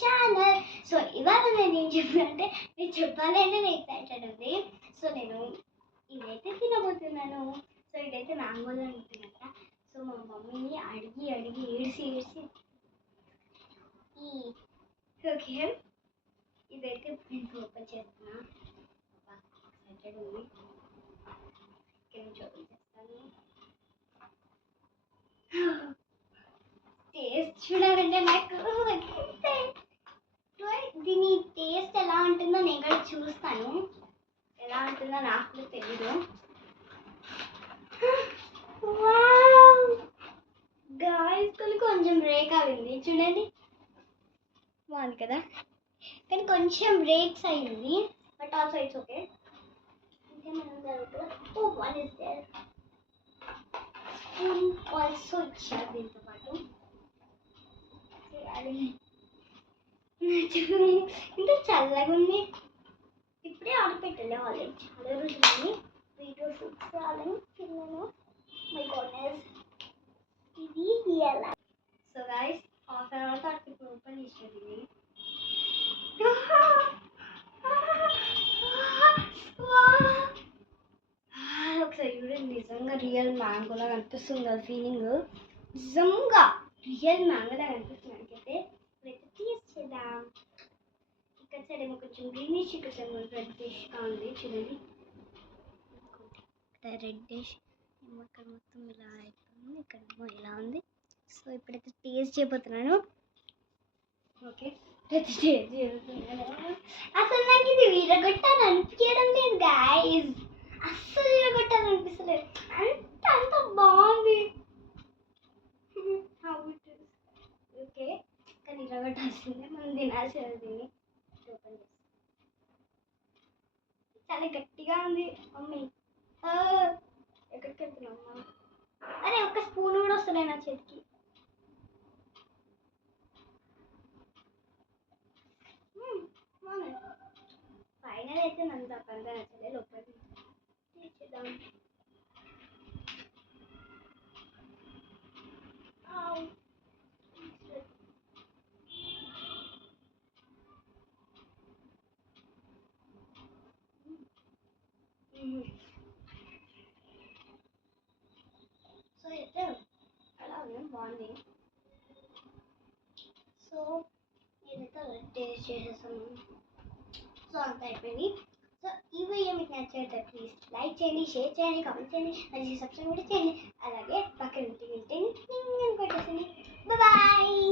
Channel. So ఇవాళ నేను ఏం చెప్పానంటే నేను చెప్పాలి అంటే నేను ఎక్సైటెడ్ ఉంది. సో నేను ఇదైతే తినబోతున్నాను. సో ఇదైతే మ్యాంగోలో ఉంటుందంట. సో మా మమ్మీని అడిగి అడిగి ఏడిసి ఓకే ఇదైతే నేను ఓపెన్ చేస్తున్నా. ఎక్సైటెడ్ ఉంది. ఓపెన్ చేస్తాను. టేస్ట్ చూడాలంటే నాకు దీని టేస్ట్ ఎలా ఉంటుందో నేను కూడా చూస్తాను. ఎలా ఉంటుందో నాకు కూడా తెలీదు. గాయస్ కొంచెం బ్రేక్ అయింది చూడండి. బాగుంది కదా, కానీ కొంచెం బ్రేక్స్ అయింది. But also it's okay. ఇంకేమైనా జరుగుతుంది. Oh one is there. Spoon also ఇచ్చారు దీంతో పాటు. ఇంత చల్లగా ఉంది. ఇప్పుడే ఆడిపెట్టలే ఆల్రెడీ చాలా రోజులు వీడియో షూట్ చేయాలని తిన్నాను. మై గాడ్నెస్ ఇది ఎలా. So guys half an hour తర్వాత ఇప్పుడు ఓపెన్ చేసేది. ఒకసారి చూడండి, నిజంగా రియల్ మ్యాంగోలా కనిపిస్తుంది ఆ ఫీలింగ్. నిజంగా రియల్ మ్యాంగోలా కనిపిస్తుంది. నాకైతే ఇప్పుడైతే టేస్ట్ చేద్దాం. ఇక్కడ సైడ్ ఏమో కొంచెం గ్రీనిష్, ఇక్కడ సైడ్ రెడ్డిష్గా ఉంది చూడండి. ఇక్కడ రెడ్డిష్ ఏమో, ఇక్కడ మొత్తం ఇలా అయిపోయింది, ఇక్కడ ఏమో ఇలా ఉంది. సో ఇప్పుడైతే టేస్ట్ చేయబోతున్నాను. ఓకే టేస్ట్ చేయబోతున్నాను. అసలు నాకు ఇది విరగొట్టాలని అనిపించడం లేదు గాయస్. అస్సలు విరగొట్టాలనిపిస్తలేదు. అంత బాగుంది. ఓకే కానీ విరగొట్టాల్సిందే, మనం తినాల్సింది. దీన్ని ఓపెన్ చేస్తాం. చాలా గట్టిగా ఉంది మమ్మీ. ఎక్కడికి వెళ్తున్నామ్మా? అరే ఒక్క స్పూన్ కూడా వస్తున్నాయి నా చేతికి. ఫైనల్ అయితే నన్ను తప్పంతా నచ్చలే. లోపల చేద్దాం. సో అయితే అలా బాగుంది. సో నేనైతే టేస్ట్ చేసేసాను. సో అంతా అయిపోయింది. సో ఈ వీడియో మీకు నచ్చినట్లయితే ప్లీజ్ లైక్ చేయండి, షేర్ చేయండి, కామెంట్ చేయండి, అలాగే సబ్స్క్రైబ్ కూడా చేయండి. అలాగే పక్కన ఇంటికి కొట్టేసింది. బాయ్.